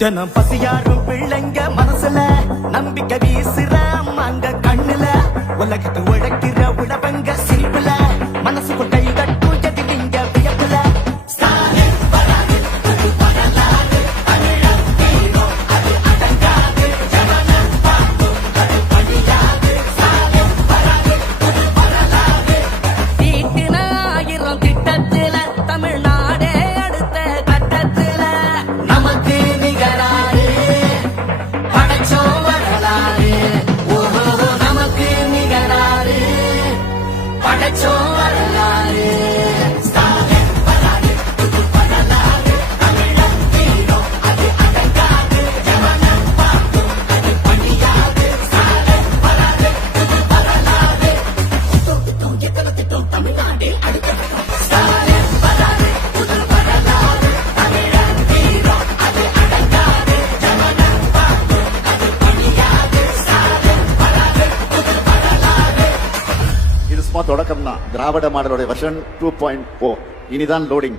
தினம் பசியாரும் பிள்ளைங்க மனசுல நம்பிக்கை வீசுற அம்மாங்க கண்ணுல உலகத்து உழைக்கிற உழவங்க சிரிப்புல மனசுக்குள் கை கட்டும் எதிரிங்க வியப்புல தொடக்கம் தான். திராவிட மாடலோட வெர்ஷன் 2.0 இனிதான் லோடிங்.